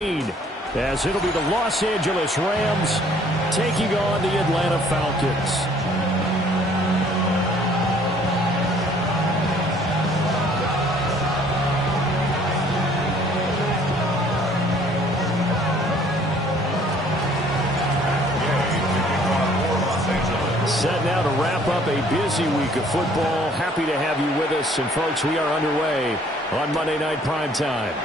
As it'll be the Los Angeles Rams taking on the Atlanta Falcons. Set now to wrap up a busy week of football. Happy to have you with us. And folks, we are underway on Monday Night Primetime.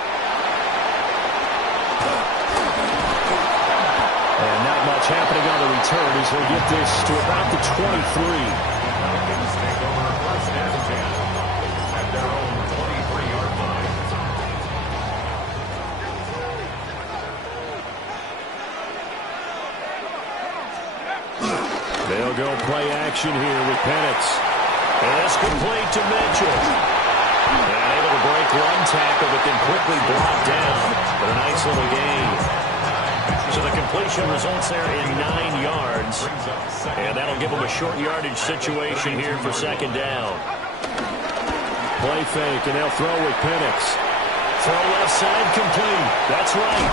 And not much happening on the return as he'll get this to about the 23. Falcons take over first and 10 at their own 23-yard line. They'll go play action here with Penix. And it's complete to Mitchell. And able to break one tackle, but then quickly brought down. But a nice little gain. So the completion results there in 9 yards. And that'll give them a short yardage situation here for second down. Play fake, and they'll throw with Penix. Throw left side complete. That's right.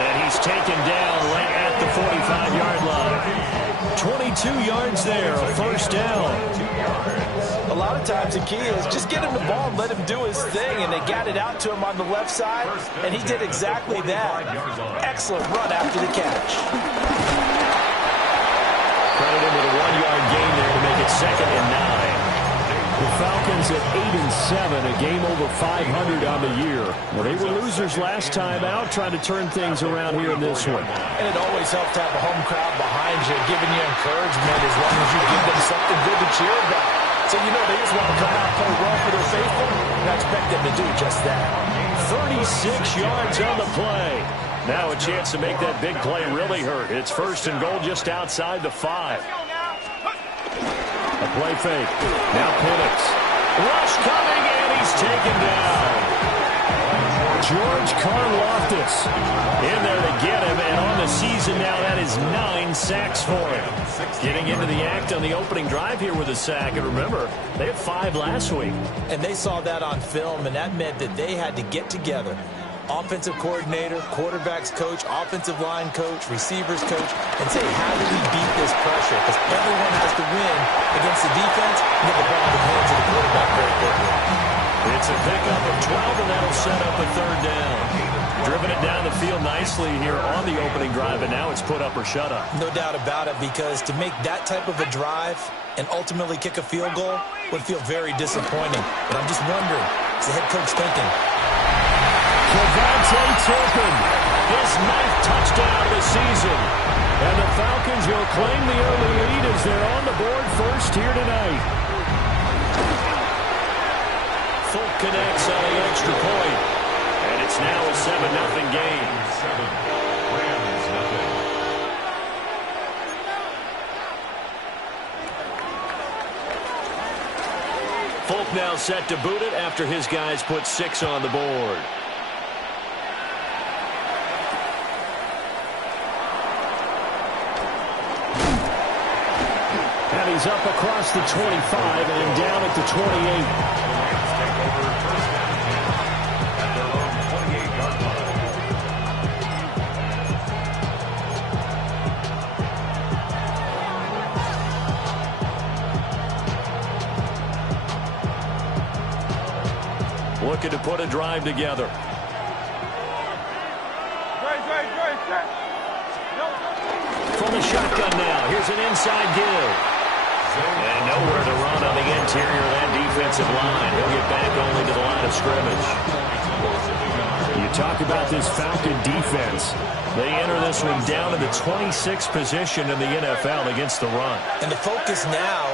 And he's taken down right at the 45-yard line. 22 yards there, a first down. A lot of times the key is just get him the ball and let him do his thing, and they got it out to him on the left side, and he did exactly that. Excellent run after the catch. Credit him with a 1-yard gain there to make it 2nd and 9. The Falcons at 8-7, a game over 500 on the year. Well, they were losers last time out, trying to turn things around here in this one. And it always helps to have a home crowd behind you, giving you encouragement as long as you give them something good to cheer about. So, you know, they just want to come out and play well for their faithful, and I expect them to do just that. 36 yards on the play. Now a chance to make that big play really hurt. It's 1st and goal just outside the 5. A play fake. Now Penix. Rush coming, and he's taken down. George Karlaftis in there to get him, and on the season now, that is 9 sacks for him. Getting into the act on the opening drive here with a sack, and remember, they had 5 last week. And they saw that on film, and that meant that they had to get together. Offensive coordinator, quarterbacks coach, offensive line coach, receivers coach, and say, how do we beat this pressure? Because everyone has to win against the defense and get the ball in the hands of the quarterback very quickly. It's a pickup of 12, and that'll set up a 3rd down. Driven it down the field nicely here on the opening drive, and now it's put up or shut up. No doubt about it, because to make that type of a drive and ultimately kick a field goal would feel very disappointing. But I'm just wondering, is the head coach thinking? KaVontae Turpin, his 9th touchdown of the season. And the Falcons will claim the early lead as they're on the board first here tonight. Folk connects on the extra point. And it's now a 7-0 game. 7, Rams nothing. Folk now set to boot it after his guys put 6 on the board. And he's up across the 25 and down at the 28. Rams take over first and 10 at their own 28-yard line. Looking to put a drive together. From the shotgun now. Here's an inside give. And nowhere to run on the interior of that defensive line. He'll get back only to the line of scrimmage. You talk about this Falcon defense. They enter this one down in the 26th position in the NFL against the run. And the focus now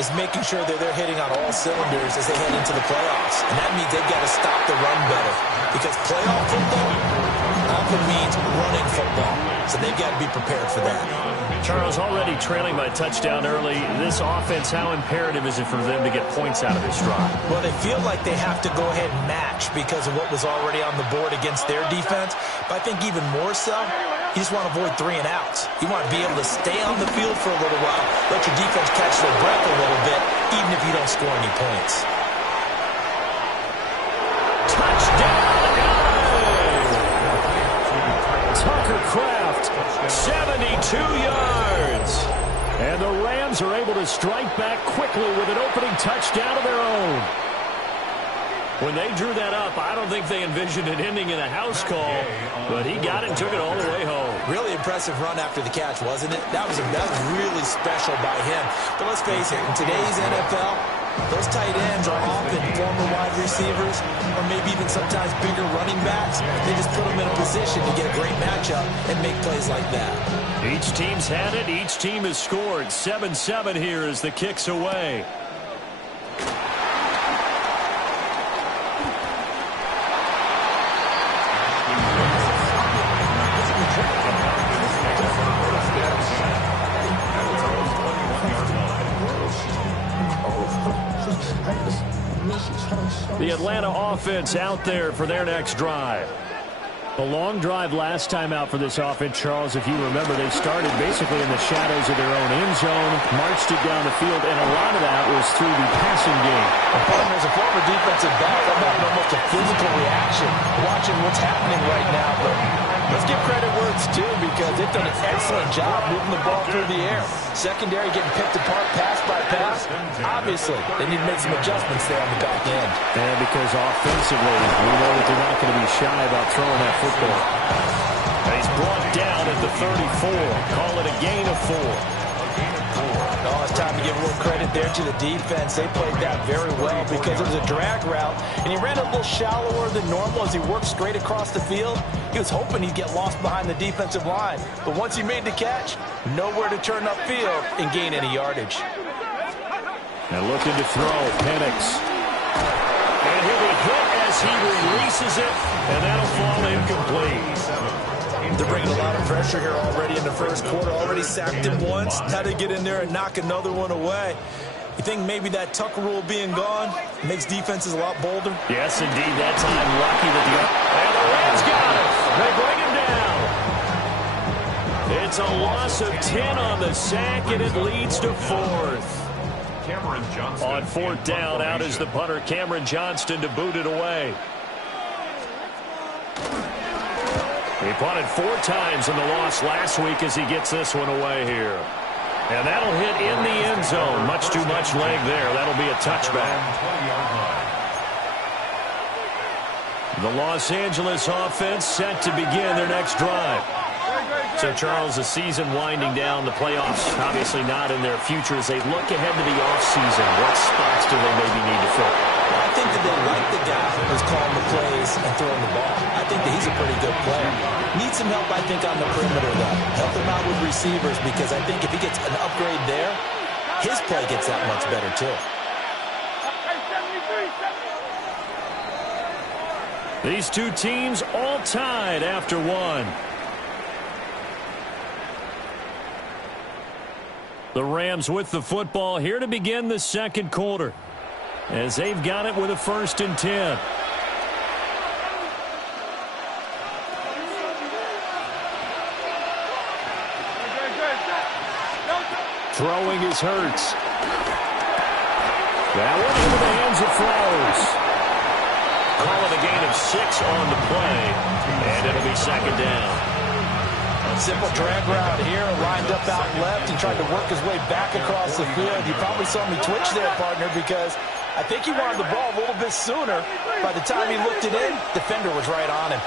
is making sure that they're hitting on all cylinders as they head into the playoffs. And that means they've got to stop the run better. Because playoff football often means running football. So they've got to be prepared for that. Charles, already trailing by touchdown early. This offense, how imperative is it for them to get points out of this drive? Well, they feel like they have to go ahead and match because of what was already on the board against their defense. But I think even more so, you just want to avoid 3 and outs. You want to be able to stay on the field for a little while, let your defense catch their breath a little bit, even if you don't score any points. Touchdown! 2 yards. And the Rams are able to strike back quickly with an opening touchdown of their own. When they drew that up, I don't think they envisioned it ending in a house call, but he got it and took it all the way home. Really impressive run after the catch, wasn't it? That was really special by him. But let's face it, in today's NFL, those tight ends are often former wide receivers or maybe even sometimes bigger running backs. They just put them in a position to get a great matchup and make plays like that. Each team's had it. Each team has scored. 7-7 here as the kick's away. The Atlanta offense out there for their next drive. A long drive last time out for this offense, Charles. If you remember, they started basically in the shadows of their own end zone, marched it down the field, and a lot of that was through the passing game. As a former defensive back, I'm having almost a physical reaction watching what's happening right now. But let's give credit where it's due because they've done an excellent job moving the ball through the air. Secondary getting picked apart pass by pass. Obviously, they need to make some adjustments there on the back end. And because offensively, we know that they're not going to be shy about throwing that football. And he's brought down at the 34. Call it a gain of 4. Oh, it's time to give a little credit there to the defense. They played that very well because it was a drag route, and he ran a little shallower than normal as he worked straight across the field. He was hoping he'd get lost behind the defensive line, but once he made the catch, nowhere to turn upfield and gain any yardage. And looking to throw, Penix. And he'll be hit as he releases it, and that'll fall incomplete. They're bringing a lot of pressure here already in the first quarter. Already sacked him once. Had to get in there and knock another one away. You think maybe that Tucker rule being gone makes defenses a lot bolder? Yes, indeed. That time, lucky that and the Rams got it. They bring him down. It's a loss of 10 on the sack, and it leads to 4th. Cameron Johnston. On 4th down, out is the punter, Cameron Johnston, to boot it away. He punted 4 times in the loss last week as he gets this one away here. And that'll hit in the end zone. Much too much leg there. That'll be a touchback. The Los Angeles offense set to begin their next drive. So, Charles, the season winding down, the playoffs obviously not in their future. As they look ahead to the offseason, what spots do they maybe need to fill? I think that they like the guy who's calling the plays and throwing the ball. I think that he's a pretty good player. Needs some help, I think, on the perimeter, though. Help him out with receivers because I think if he gets an upgrade there, his play gets that much better, too. These two teams all tied after one. The Rams with the football here to begin the second quarter, as they've got it with a 1st and 10. Throwing is Hurts. That one into the hands of Flowers. Call it a gain of 6 on the play, and it'll be 2nd down. Simple drag route here, lined up out left. He tried to work his way back across the field. You probably saw me twitch there, partner, because I think he wanted the ball a little bit sooner. By the time he looked it in, defender was right on him.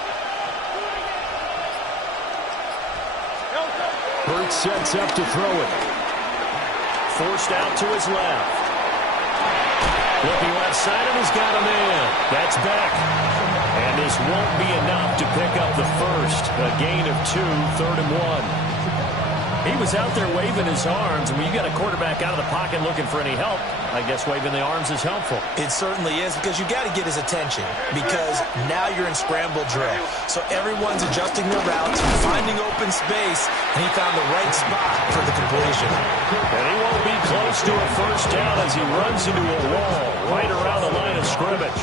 Hurts sets up to throw it. Forced out to his left. Looking left side, and he's got him in. That's back. And this won't be enough to pick up the first. A gain of 2, 3rd and 1. He was out there waving his arms, and when you got a quarterback out of the pocket looking for any help, I guess waving the arms is helpful. It certainly is, because you got to get his attention, because now you're in scramble drill. So everyone's adjusting their routes, finding open space, and he found the right spot for the completion. And he won't be close to a 1st down as he runs into a wall right around the line of scrimmage.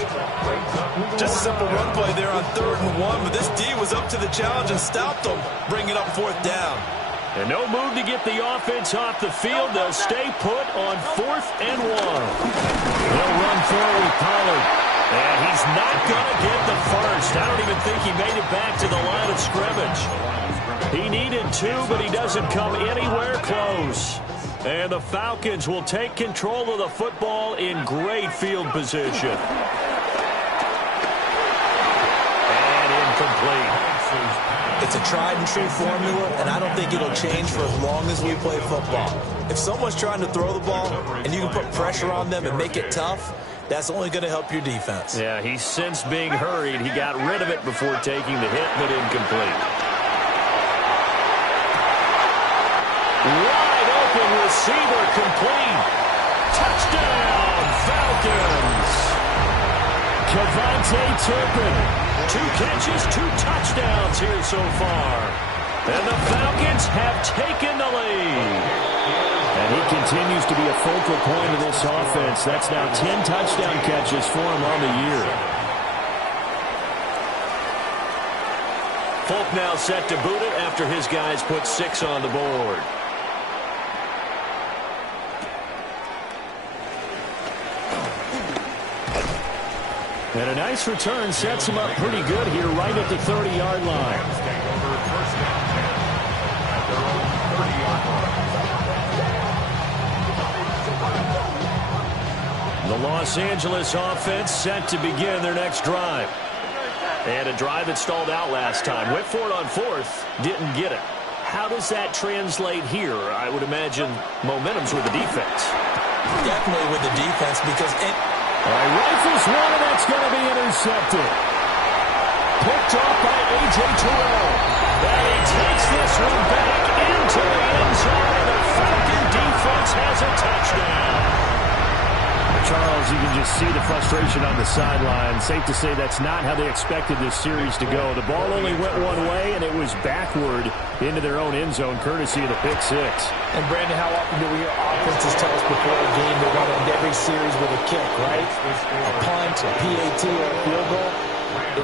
Just a simple run play there on 3rd and 1, but this D was up to the challenge and stopped him, bringing up 4th down. And no move to get the offense off the field. They'll stay put on 4th and 1. They'll run forward with Pollard. And he's not going to get the first. I don't even think he made it back to the line of scrimmage. He needed 2, but he doesn't come anywhere close. And the Falcons will take control of the football in great field position. And incomplete. It's a tried-and-true formula, and I don't think it'll change for as long as we play football. If someone's trying to throw the ball and you can put pressure on them and make it tough, that's only going to help your defense. Yeah, he sensed being hurried. He got rid of it before taking the hit, but incomplete. Wide open receiver complete. Touchdown, Falcons. KaVontae Turpin. 2 catches, 2 touchdowns here so far. And the Falcons have taken the lead. And he continues to be a focal point of this offense. That's now 10 touchdown catches for him on the year. Folk now set to boot it after his guys put 6 on the board. And a nice return sets him up pretty good here right at the 30-yard line. The Los Angeles offense set to begin their next drive. And a drive that stalled out last time. Went for it on 4th, didn't get it. How does that translate here? I would imagine momentum's with the defense. Definitely with the defense because Rifles one, and that's going to be intercepted. Picked off by A.J. Terrell. And he takes this one back into the end zone, and the Falcon defense has a touchdown. Charles, you can just see the frustration on the sideline. Safe to say that's not how they expected this series to go. The ball only went one way, and it was backward into their own end zone, courtesy of the pick 6. And, Brandon, how often do we hear offenses tell us before a game they want to end every series with a kick, right? A punt, a PAT, or a field goal.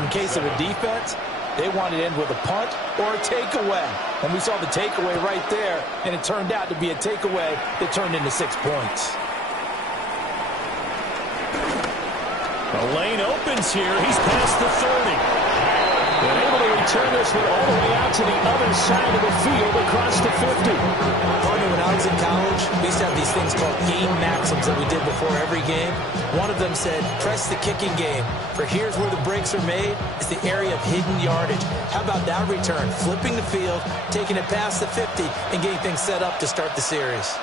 In case of a defense, they want to end with a punt or a takeaway. And we saw the takeaway right there, and it turned out to be a takeaway that turned into 6 points. The lane opens here. He's past the 30. And able to return this one all the way out to the other side of the field across the 50. Partner, when I was in college, we used to have these things called game maxims that we did before every game. One of them said, press the kicking game. For here's where the breaks are made. It's the area of hidden yardage. How about that return? Flipping the field, taking it past the 50, and getting things set up to start the series.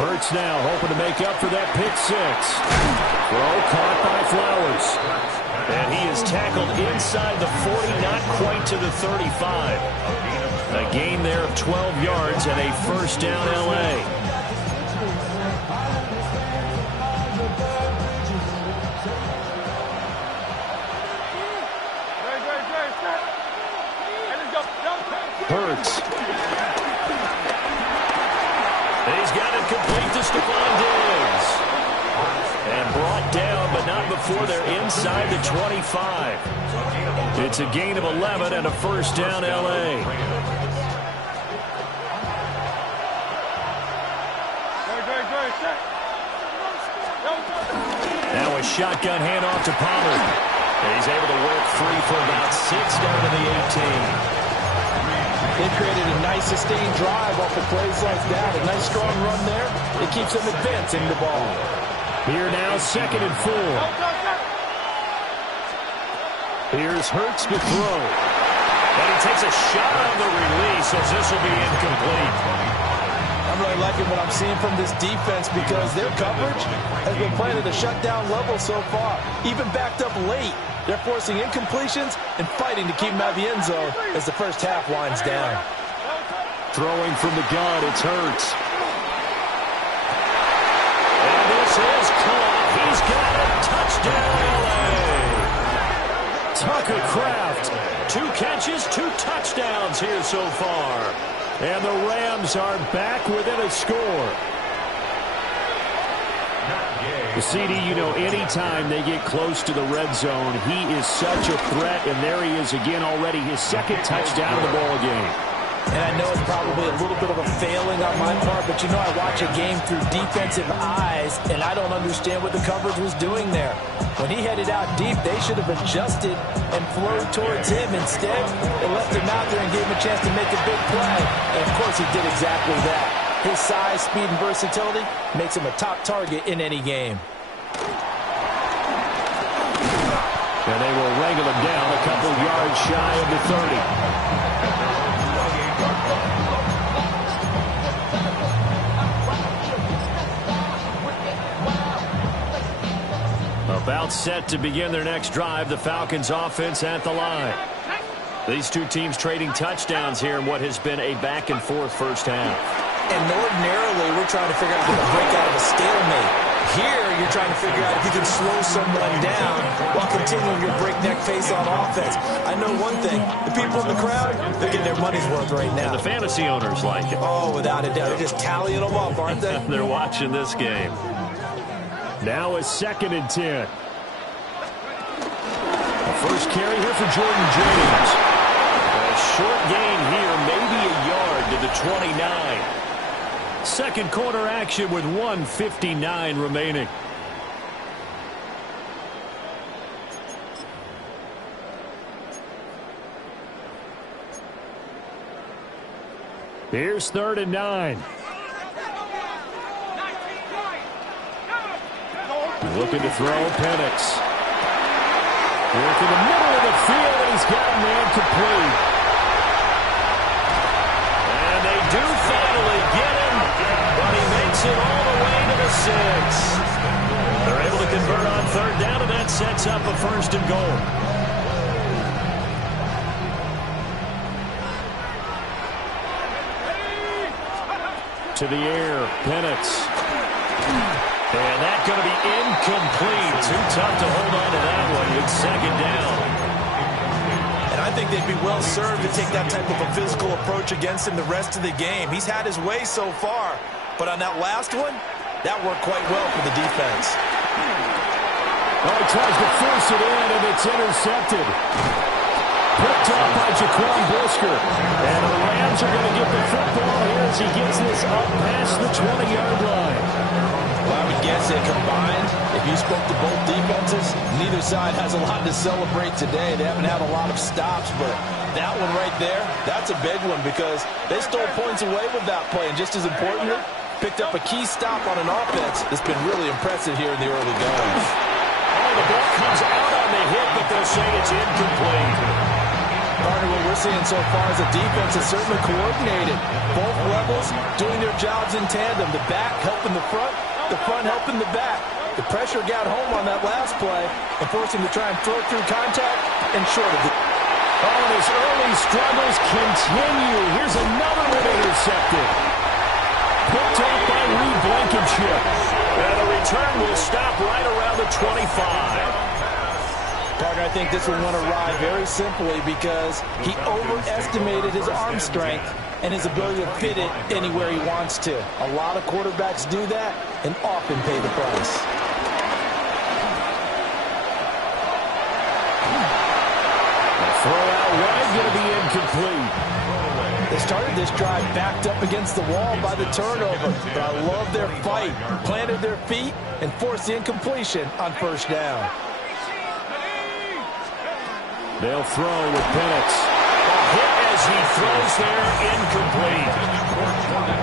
Hurts now hoping to make up for that pick 6. Throw caught by Flowers. And he is tackled inside the 40, not quite to the 35. A gain there of 12 yards and a first down L.A. Hurts. He's got it complete to Stephon Diggs. And brought down, but not before they're inside the 25. It's a gain of 11 and a first down L.A. Now a shotgun handoff to Pollard. And he's able to work free for about 6 down to the 18. They created a nice sustained drive off of plays like that. A nice strong run there. It keeps them advancing the ball. Here now, 2nd and 4. Here's Hurts to throw. And he takes a shot on the release as this will be incomplete. I'm really liking what I'm seeing from this defense because their coverage has been playing at a shutdown level so far. Even backed up late. They're forcing incompletions and fighting to keep them out of the end zone as the first half winds down. Throwing from the gun, it's Hurts. And this is caught. He's got a touchdown, L.A. Tucker Kraft, 2 catches, 2 touchdowns here so far. And the Rams are back within a score. The CD, you know, anytime they get close to the red zone, he is such a threat, and there he is again already, his 2nd touchdown of the ball game. And I know it's probably a little bit of a failing on my part, but you know I watch a game through defensive eyes, and I don't understand what the coverage was doing there. When he headed out deep, they should have adjusted and flowed towards him. Instead, they left him out there and gave him a chance to make a big play. And, of course, he did exactly that. His size, speed, and versatility makes him a top target in any game. And they will wrangle him down a couple yards shy of the 30. About set to begin their next drive, the Falcons offense at the line. These two teams trading touchdowns here in what has been a back-and-forth first half. And ordinarily, we're trying to figure out how to break out of a stalemate. Here, you're trying to figure out if you can slow someone down while continuing your breakneck pace on offense. I know one thing. The people in the crowd, they're getting their money's worth right now. And the fantasy owners like it. Oh, without a doubt. They're just tallying them up, aren't they? They're watching this game. Now a 2nd and 10. The first carry here for Jordan James. A short gain here, maybe a yard to the 29. Second quarter action with 1:59 remaining. Here's 3rd and 9. Looking to throw, Penix. Working the middle of the field, and he's got a man complete. And they do finally get him, but he makes it all the way to the 6. They're able to convert on 3rd down, and that sets up a 1st and goal. To the air, Penix. And that's going to be incomplete. Too tough to hold on to that one with 2nd down. And I think they'd be well served to take that type of a physical approach against him the rest of the game. He's had his way so far, but on that last one, that worked quite well for the defense. Oh, he tries to force it in, and it's intercepted. Picked up by Jaquan Brisker. And the Rams are going to get the football here as he gets this up past the 20-yard line. Well, I would guess that combined, if you spoke to both defenses, neither side has a lot to celebrate today. They haven't had a lot of stops, but that one right there, that's a big one because they stole points away with that play. And just as importantly, picked up a key stop on an offense that's been really impressive here in the early goings. Oh, the ball comes out on the hit, but they'll say it's incomplete. Partner, what we're seeing so far is a defense that's certainly coordinated. Both levels doing their jobs in tandem. The back helping the front helping the back. The pressure got home on that last play and forced him to try and throw through contact and shorted it. Oh, and his early struggles continue. Here's another one intercepted. Picked off by Reed Blankenship. And the return will stop right around the 25. Parker, I think this one went awry very simply because he overestimated his arm strength and his ability to fit it anywhere he wants to. A lot of quarterbacks do that and often pay the price. The throw out wide going to be incomplete. They started this drive backed up against the wall by the turnover, but I love their fight, planted their feet, and forced the incompletion on 1st down. They'll throw with Penix. A hit as he throws there, incomplete.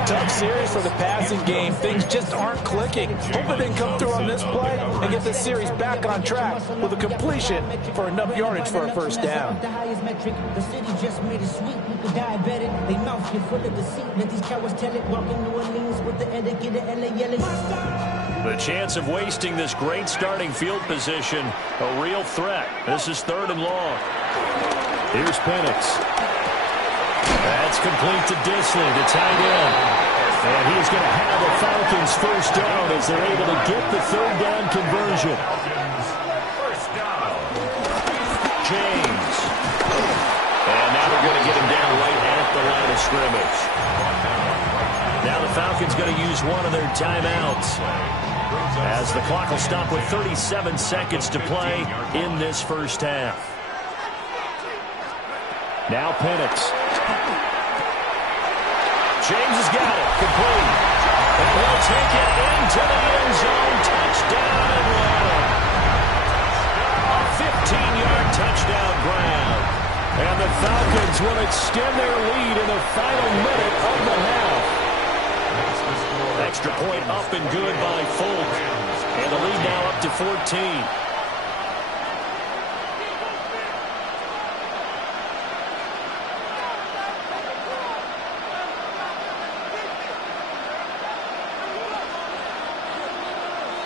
Tough series for the passing game. Things just aren't clicking. Hoping they can come through on this play and get this series back on track with a completion for enough yardage for a 1st down. The city just made it sweet. People diabetic. They mouth get full of deceit. Let these cowards tell it. Walking New Orleans with the etiquette of LA yelling. The chance of wasting this great starting field position, a real threat. This is 3rd and long. Here's Penix. That's complete to Disley, the tight end. And he's going to have the Falcons 1st down as they're able to get the 3rd down conversion. James. And now they're going to get him down right at the line of scrimmage. Now the Falcons going to use one of their timeouts as the clock will stop with 37 seconds to play in this 1st half. Now Penix. James has got it. Complete. And he'll take it into the end zone. Touchdown and one. A 15-yard touchdown grab. And the Falcons will extend their lead in the final minute of the half. Extra point up and good by Folk. And the lead now up to 14.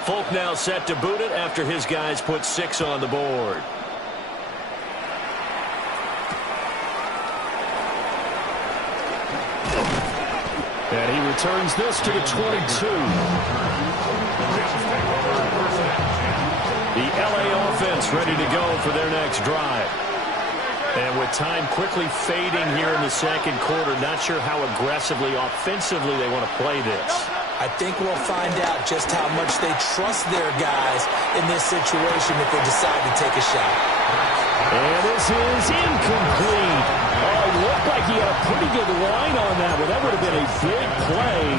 Folk now set to boot it after his guys put 6 on the board. And he returns this to the 22. The LA offense ready to go for their next drive. And with time quickly fading here in the second quarter, not sure how aggressively, offensively they want to play this. I think we'll find out just how much they trust their guys in this situation if they decide to take a shot. And this is incomplete. Oh, it looked like he had a pretty good line on that one. That would have been a big play,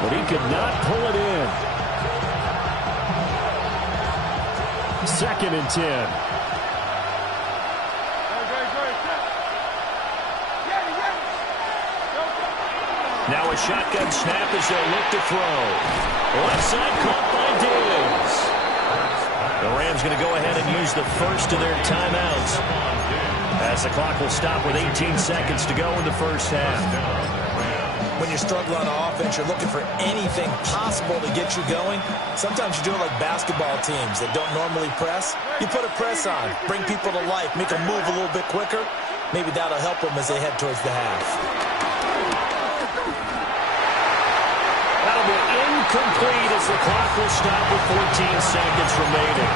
but he could not pull it in. 2nd and 10. Now a shotgun snap as they'll look to throw. Left side caught by Diggs. The Rams going to go ahead and use the first of their timeouts, as the clock will stop with 18 seconds to go in the first half. When you're struggling on offense, you're looking for anything possible to get you going. Sometimes you do it like basketball teams that don't normally press. You put a press on, bring people to life, make them move a little bit quicker. Maybe that'll help them as they head towards the half. That'll be incomplete as the clock will stop with 14 seconds remaining.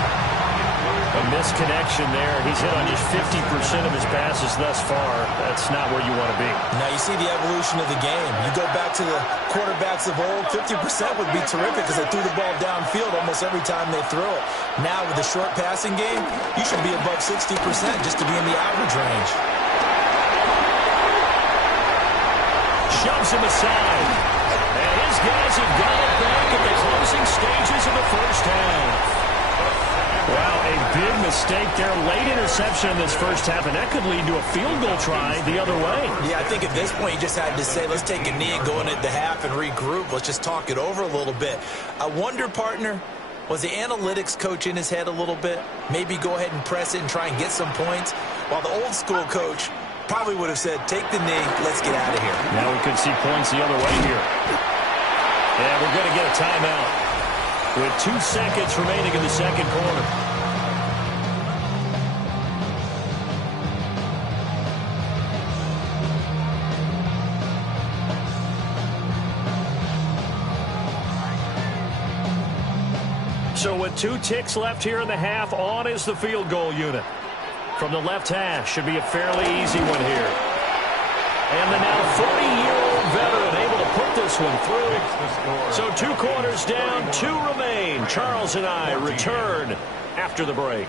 A misconnection there. He's hit on just 50% of his passes thus far. That's not where you want to be. Now you see the evolution of the game. You go back to the quarterbacks of old, 50% would be terrific because they threw the ball downfield almost every time they threw it. Now with the short passing game, you should be above 60% just to be in the average range. Shoves him aside. And his guys have got it back at the closing stages of the first half. Wow, a big mistake there. Late interception in this first half, and that could lead to a field goal try the other way. Yeah, I think at this point you just had to say, let's take a knee and go into the half and regroup. Let's just talk it over a little bit. I wonder, partner, was the analytics coach in his head a little bit? Maybe go ahead and press it and try and get some points, while the old school coach probably would have said, take the knee, let's get out of here. Now we could see points the other way here. Yeah, we're going to get a timeout with 2 seconds remaining in the second quarter. So with 2 ticks left here in the half, on is the field goal unit. From the left hash, should be a fairly easy one here. And the now 40-year-old veteran able to put this one through. So 2 quarters down, 2 remain. Charles and I return after the break.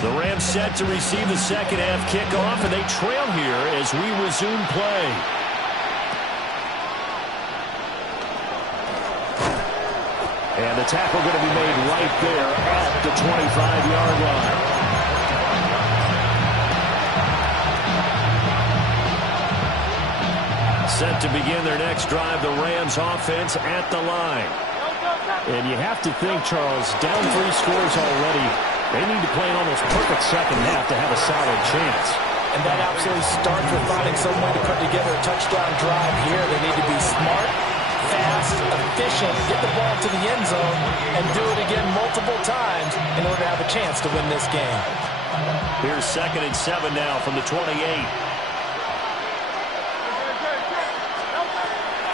The Rams set to receive the second half kickoff, and they trail here as we resume play. And the tackle going to be made right there at the 25-yard line. Set to begin their next drive, the Rams offense at the line. And you have to think, Charles, down 3 scores already. They need to play an almost perfect second half to have a solid chance. And that absolutely starts with finding some way to put together a touchdown drive here. They need to be smart, fast, efficient, get the ball to the end zone, and do it again multiple times in order to have a chance to win this game. Here's 2nd and 7 now from the 28.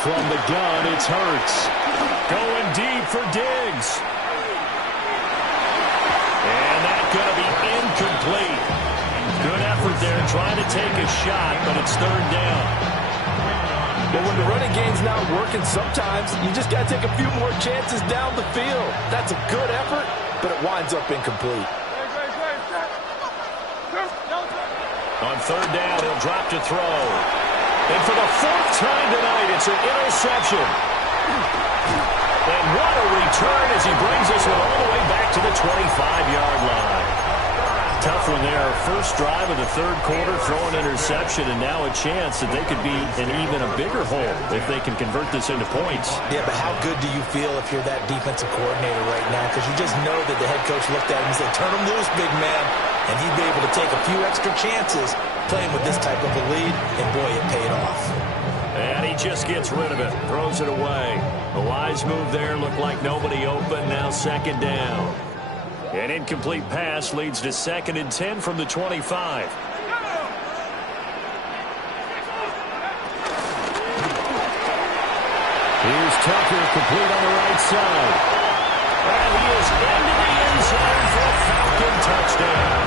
From the gun, it's Hurts. Going deep for Diggs. And that's going to be incomplete. Good effort there trying to take a shot, but it's 3rd down. But when the running game's not working, sometimes you just got to take a few more chances down the field. That's a good effort, but it winds up incomplete. On third down, he'll drop to throw. And for the fourth time tonight, it's an interception. And what a return as he brings this one all the way back to the 25-yard line. Tough one there. First drive of the third quarter, throw an interception, and now a chance that they could be in even a bigger hole if they can convert this into points. Yeah, but how good do you feel if you're that defensive coordinator right now? Because you just know that the head coach looked at him and said, turn him loose, big man. And he'd be able to take a few extra chances playing with this type of a lead, and boy, it paid off. And he just gets rid of it, throws it away. A wise move there, looked like nobody open, now second down. An incomplete pass leads to 2nd and 10 from the 25. Here's Tucker, complete on the right side. And he is into the end zone for a Falcon touchdown.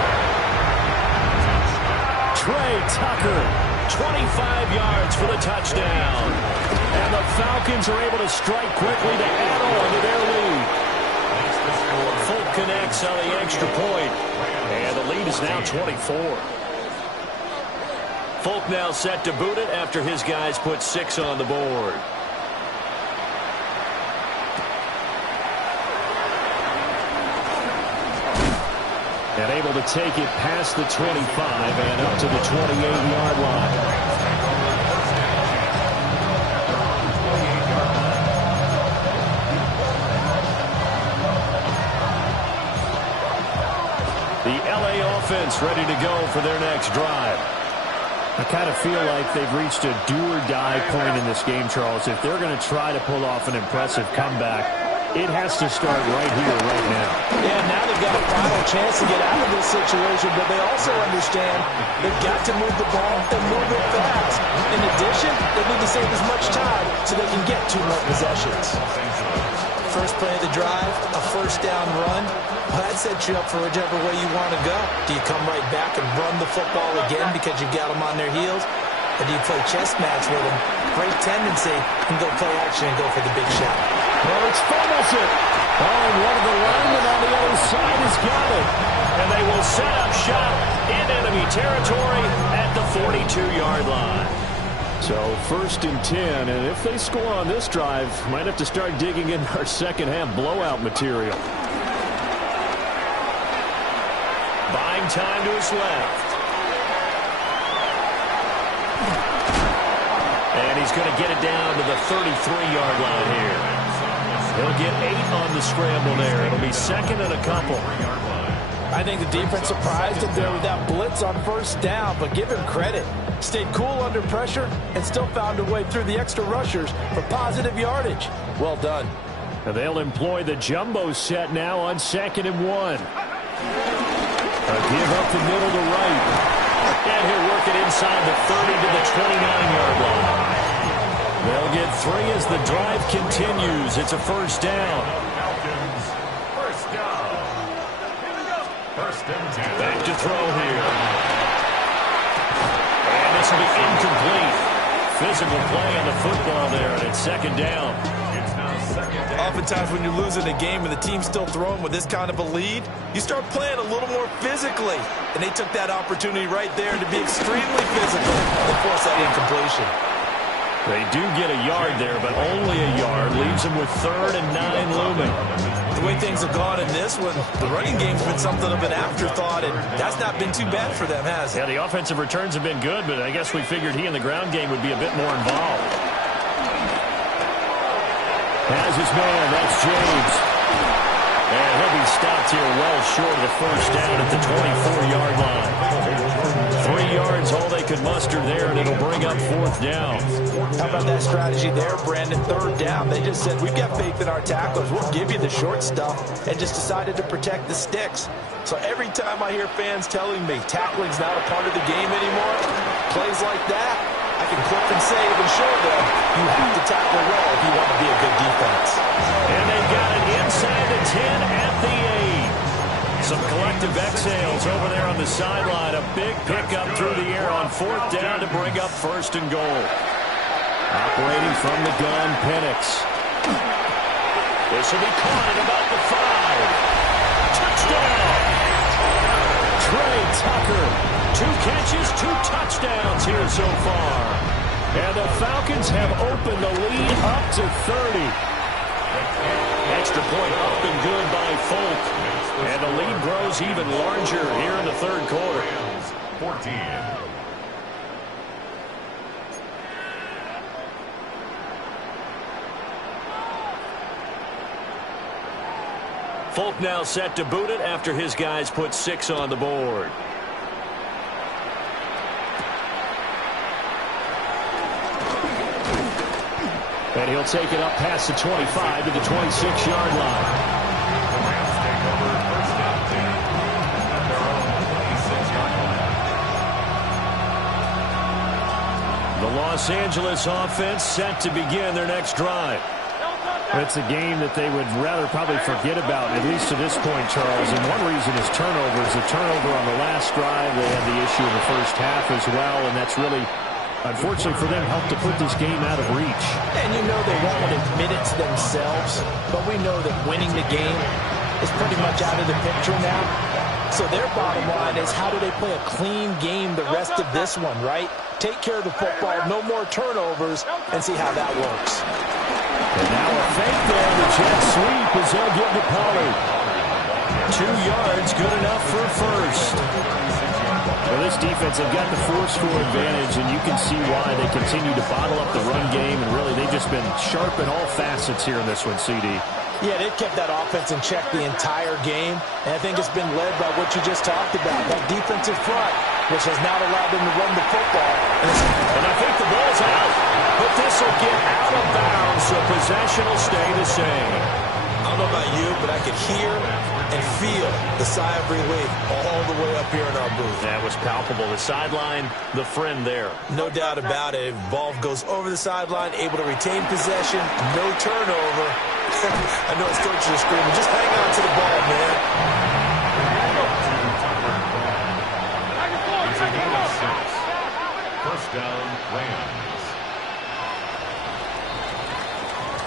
Trey Tucker. 25 yards for the touchdown. And the Falcons are able to strike quickly to add on to their lead. Folk connects on the extra point. And the lead is now 24. Folk now set to boot it after his guys put 6 on the board. And able to take it past the 25 and up to the 28-yard line. The LA offense ready to go for their next drive. I kind of feel like they've reached a do-or-die point in this game, Charles. If they're going to try to pull off an impressive comeback, it has to start right here, right now. Yeah, now they've got a final chance to get out of this situation, but they also understand they've got to move the ball and move it fast. In addition, they need to save as much time so they can get 2 more possessions. First play of the drive, a first down run. Well, that sets you up for whichever way you want to go. Do you come right back and run the football again because you've got them on their heels? Or do you play chess match with them? Great tendency, and go play action and go for the big shot. Hurts fumbles it. Oh, and one of the linemen on the other side has got it. And they will set up shop in enemy territory at the 42-yard line. So 1st and 10, and if they score on this drive, might have to start digging in our second half blowout material. Buying time to his left. And he's going to get it down to the 33-yard line here. He'll get 8 on the scramble there. It'll be 2nd and a couple. I think the defense surprised him there with that blitz on first down, but give him credit. Stayed cool under pressure and still found a way through the extra rushers for positive yardage. Well done. And they'll employ the jumbo set now on 2nd and 1. A give up the middle to right. And he'll work it inside the 30 to the 29-yard line. They'll get 3 as the drive continues. It's a first down. First down. First and 10. Back to throw here. And this will be incomplete. Physical play on the football there, and it's 2nd down. It's now 2nd down. Oftentimes when you're losing a game and the team's still throwing with this kind of a lead, you start playing a little more physically. And they took that opportunity right there to be extremely physical and force that incompletion. They do get a yard there, but only a yard. Leaves them with 3rd and 9 looming. The way things have gone in this one, the running game's been something of an afterthought, and that's not been too bad for them, has it? Yeah, the offensive returns have been good, but I guess we figured he in the ground game would be a bit more involved. Has his man, that's James. And he'll be stopped here well short of the first down at the 24-yard line. 3 yards, all they could muster there, and it'll bring up 4th down. How about that strategy there, Brandon? 3rd down. They just said, we've got faith in our tacklers. We'll give you the short stuff, and just decided to protect the sticks. So every time I hear fans telling me tackling's not a part of the game anymore, plays like that, I can clip and save and show them you have to tackle well if you want to be a good defense. And they've got it inside the 10 at the 8. Some collective exhales over there on the sideline. A big pickup through the air on 4th down to bring up 1st and goal. Operating from the gun, Penix. This will be caught at about the 5. Touchdown! Trey Tucker. 2 catches, 2 touchdowns here so far. And the Falcons have opened the lead up to 30. Extra point up and good by Folk. And the lead grows even larger here in the third quarter. 14. Folk now set to boot it after his guys put 6 on the board. And he'll take it up past the 25 to the 26-yard line. The Rams take over first down 10 at their own 26-yard line. The Los Angeles offense set to begin their next drive. It's a game that they would rather probably forget about, at least to this point, Charles. And one reason is turnovers. The turnover on the last drive, they had the issue in the first half as well, and that's really, unfortunately for them, helped to put this game out of reach. And you know they won't admit it to themselves, but we know that winning the game is pretty much out of the picture now. So their bottom line is, how do they play a clean game the rest of this one, right? Take care of the football, no more turnovers, and see how that works. And now a fake there, the jet sweep as they'll get to Pollard. 2 yards, good enough for first. Well, this defense, they've got the 4-score advantage, and you can see why they continue to bottle up the run game, and really they've just been sharp in all facets here in this one, CD. Yeah, they've kept that offense in check the entire game, and I think it's been led by what you just talked about, that defensive front, which has not allowed them to run the football. And I think the ball's out, but this will get out of bounds, so possession will stay the same. I don't know about you, but I could hear and feel the sigh of relief all the way up here in our booth. That was palpable. The sideline, the friend there. No doubt about it. Ball goes over the sideline, able to retain possession, no turnover. I know it's coaches are screaming, just hang on to the ball, man. It's a gain of 6. First down, Rams.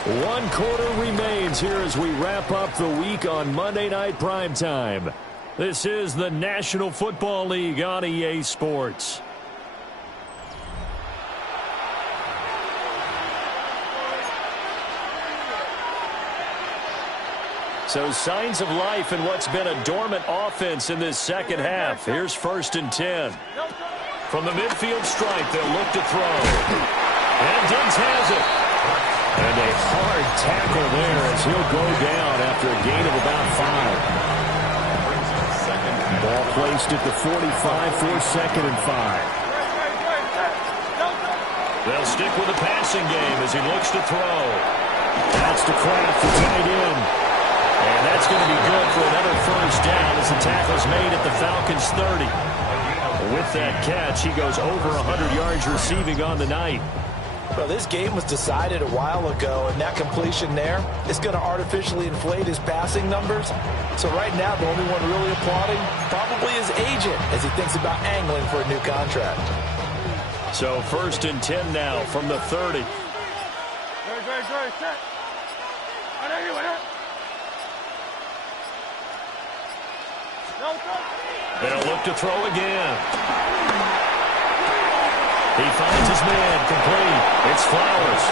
1 quarter remains here as we wrap up the week on Monday Night Primetime. This is the National Football League on EA Sports. So signs of life in what's been a dormant offense in this second half. Here's 1st and 10. From the midfield stripe, they'll look to throw. And Diggs has it. And a hard tackle there as he'll go down after a gain of about 5. Ball placed at the 45 for 2nd and 5. They'll stick with the passing game as he looks to throw. That's to Kraft, the tight end. And that's going to be good for another first down as the tackle's made at the Falcons' 30. With that catch, he goes over 100 yards receiving on the night. Well, this game was decided a while ago, and that completion there is going to artificially inflate his passing numbers. So right now, the only one really applauding probably his agent as he thinks about angling for a new contract. So 1st and 10 now from the 30. They'll look to throw again. He finds his man complete. It's Flowers.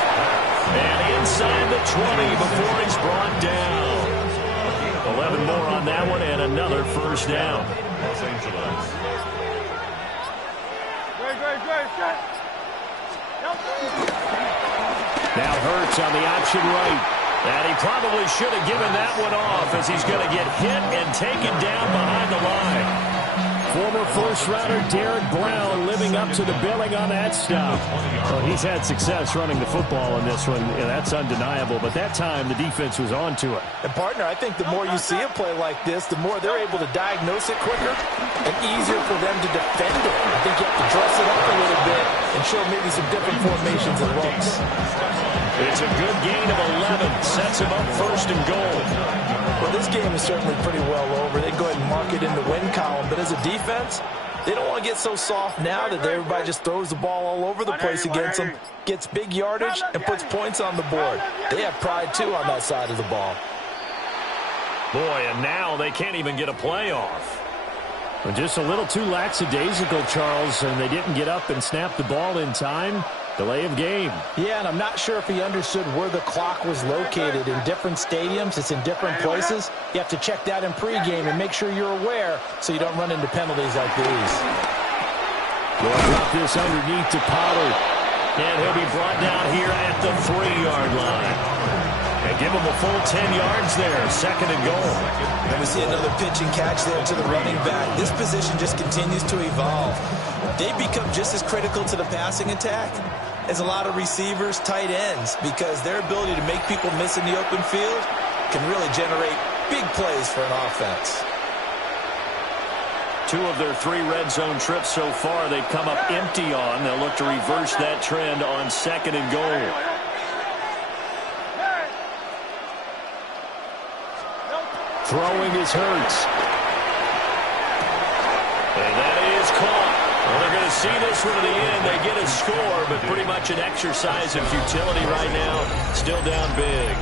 And inside the 20 before he's brought down. 11 more on that one and another first down. Los Angeles. Now Hurts on the option right. And he probably should have given that one off as he's going to get hit and taken down behind the line. Former first-rounder Derek Brown living up to the billing on that stop. Well, he's had success running the football in this one. Yeah, that's undeniable. But that time, the defense was on to it. And, partner, I think the more you see a play like this, the more they're able to diagnose it quicker and easier for them to defend it. I think you have to dress it up a little bit and show maybe some different formations and looks. It's a good gain of 11. Sets him up 1st and goal. Well, this game is certainly pretty well over. They go ahead and mark it in the win column. But as a defense, They don't want to get so soft now that everybody just throws the ball all over the place against them, gets big yardage, and puts points on the board. They have pride, too, on that side of the ball. Boy, and now they can't even get a playoff. Well, just a little too lackadaisical, Charles, and they didn't get up and snap the ball in time. Delay of game. Yeah, and I'm not sure if he understood where the clock was located. In different stadiums, it's in different places. You have to check that in pregame and make sure you're aware so you don't run into penalties like these. They'll drop this underneath to Pollard. And he'll be brought down here at the 3-yard line. And give him a full 10 yards there, 2nd and goal. And we see another pitch and catch there to the running back. This position just continues to evolve. They become just as critical to the passing attack as a lot of receivers, tight ends, because their ability to make people miss in the open field can really generate big plays for an offense. 2 of their 3 red zone trips so far, they've come up empty on. They'll look to reverse that trend on 2nd and goal. Throwing is Hurts. And that is caught. Well, they're going to see this one to the end. They get a score, but pretty much an exercise in futility right now. Still down big.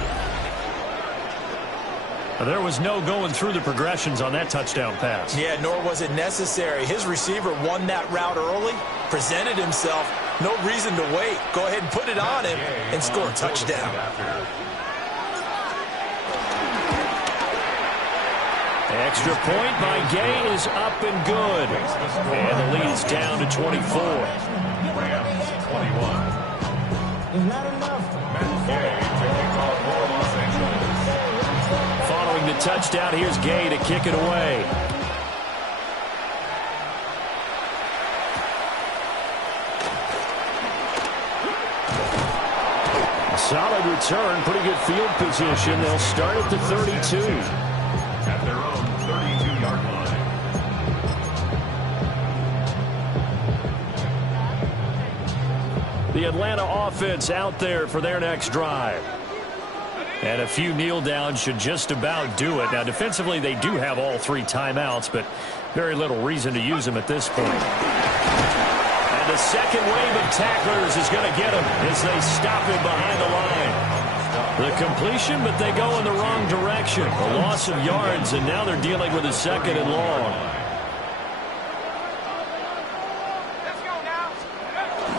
There was no going through the progressions on that touchdown pass. Yeah, nor was it necessary. His receiver won that route early, presented himself. No reason to wait. Go ahead and put it on him and score a touchdown. Extra point by Gay is up and good. And the lead is down to 24. Rams 21. It's not enough. Matt Gay taking off for Los Angeles. Following the touchdown, here's Gay to kick it away. A solid return, pretty good field position. They'll start at the 32. At their own 32-yard line. The Atlanta offense out there for their next drive. And a few kneel downs should just about do it. Now, defensively, they do have all 3 timeouts, but very little reason to use them at this point. And the second wave of tacklers is going to get him as they stop him behind the line. The completion, but they go in the wrong direction. A loss of yards, and now they're dealing with a 2nd and long.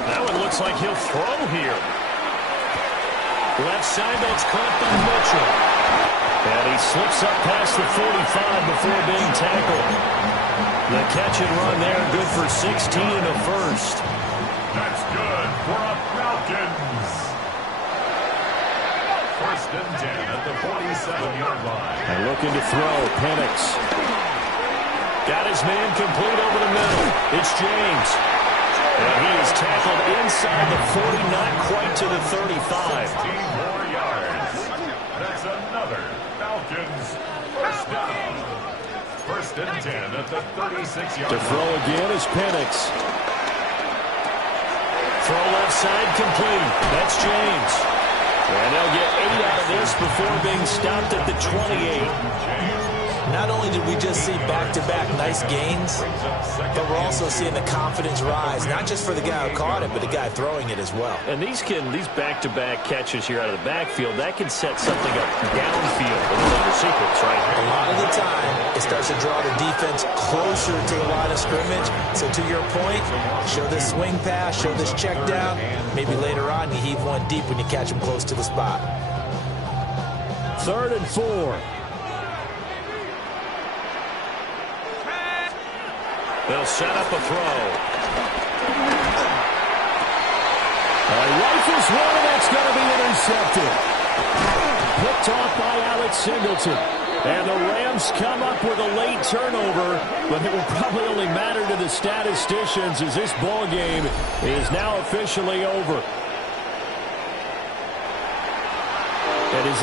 That one looks like he'll throw here. Left side, that's caught by Mitchell. And he slips up past the 45 before being tackled. The catch and run there, good for 16 and a first. That's good for a Falcons. 1st and 10 at the 47-yard line. And looking to throw, Penix. Got his man complete over the middle. It's James. And he is tackled inside the 40, not quite to the 35. 16 more yards. That's another Falcons 1st down. 1st and 10 at the 36-yard To line. throw again is Penix. Throw left side complete. That's James. And they'll get 8 out of this before being stopped at the 28. Not only did we just see back-to-back nice gains, but we're also seeing the confidence rise, not just for the guy who caught it, but the guy throwing it as well. And these back-to-back catches here out of the backfield, that can set something up downfield. Those are the secrets, right? A lot of the time, it starts to draw the defense closer to the line of scrimmage. So to your point, show this swing pass, show this check down. Maybe later on you heave one deep when you catch him close to the spot. 3rd and 4. They'll set up a throw. Rifles one, and that's going to be intercepted. Picked off by Alex Singleton. And the Rams come up with a late turnover, but it will probably only matter to the statisticians as this ball game is now officially over. And is